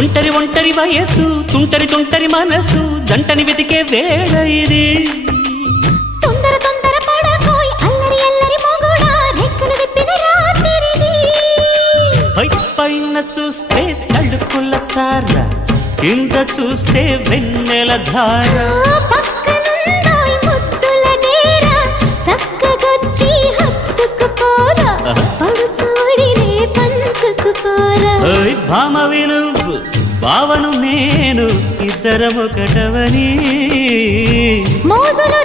ఒంటరి ఒంటరి వయసు తుంటరి తుంటరి మనసు జంటని వెతికే వేళ ఇది తొందర తొందర పడకోయ్ అల్లరి అల్లరి మొగుడా రెక్కలు విప్పిన రాత్రిది పైన చూస్తే తడుకుల తార కింద చూస్తే వెన్నెల ధార పక్కనుందోయ్ ముద్దుల డేరా చక్కగొచ్చి హత్తుకుపోరా పడు చూడినే పంచుకుపోరా భామవి నువ్వు భావను నేను ఇద్దరమొకటవని మోజులు